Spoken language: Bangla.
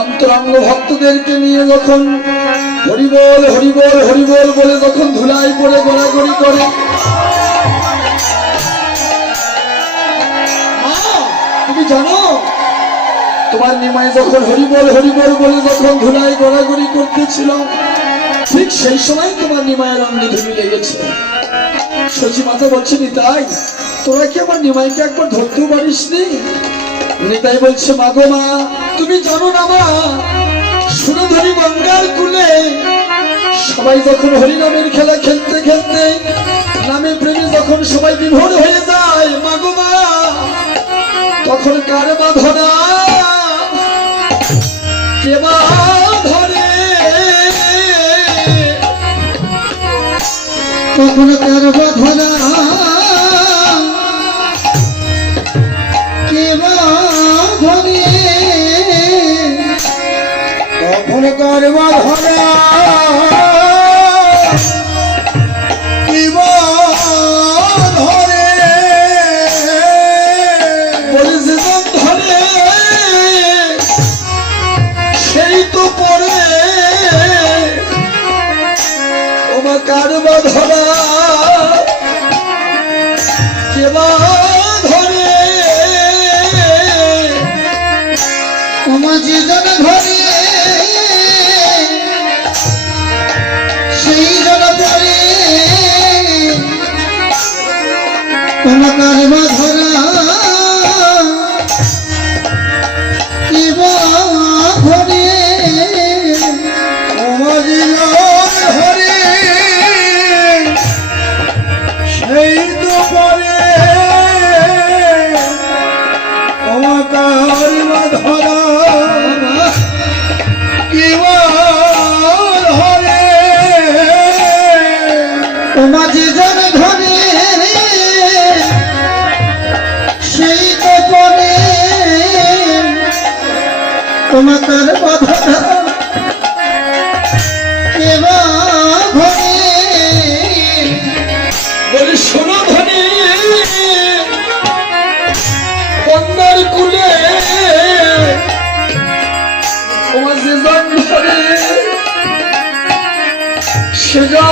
অন্তরঙ্গ ভক্তদেরকে নিয়ে যখন হরিবল হরিবল হরিবল বলে যখন ধুলাই পড়ে গড়াগড়ি করে, তুমি জানো তোমার নিমাই যখন হরিবল হরিবল বলে যখন ধুলাই গড়াগড়ি করতেছিল, ঠিক সেই সময় তোমার নিমায়ের অঙ্গে ধুলি লেগেছে। শচী মাতা বলছে, নিতাই তোরা কি আমার নিমাইকে একবার ধরতেও পারিস নি? নিতাই বলছে, মাগো মা, তুমি জানো না মা, সুরধরি গঙ্গার কুলে সবাই যখন হরিনামের খেলা খেলতে খেলতে নামে প্রেমে যখন সবাই বিভোর হয়ে যায়, মাগো মা, তখন কার মা ধরা কে মা ধরে, তখন কার মা ধরা কে মা ধরে, তখন কার মা ধরা কে মা ধরে, বলেছে ধরে সেই তো পরে ওমা কার মা ধরা কে মা ধরে, তোমার যে জন ধরে সেই জন পরে, তোমার কার মা ধরা কি মা ধরে, তোমার যে জন ধরে সেই তো পরে, তোমার কার মা ধরা কি মা ধরে, তোমার যে জন ধরে সেই তো পরে, তোমার কার মা ধরা কি মা ধরে। বলে শোনো ধনী কন্যার কুলে তোমার যে জন ধরে সে জন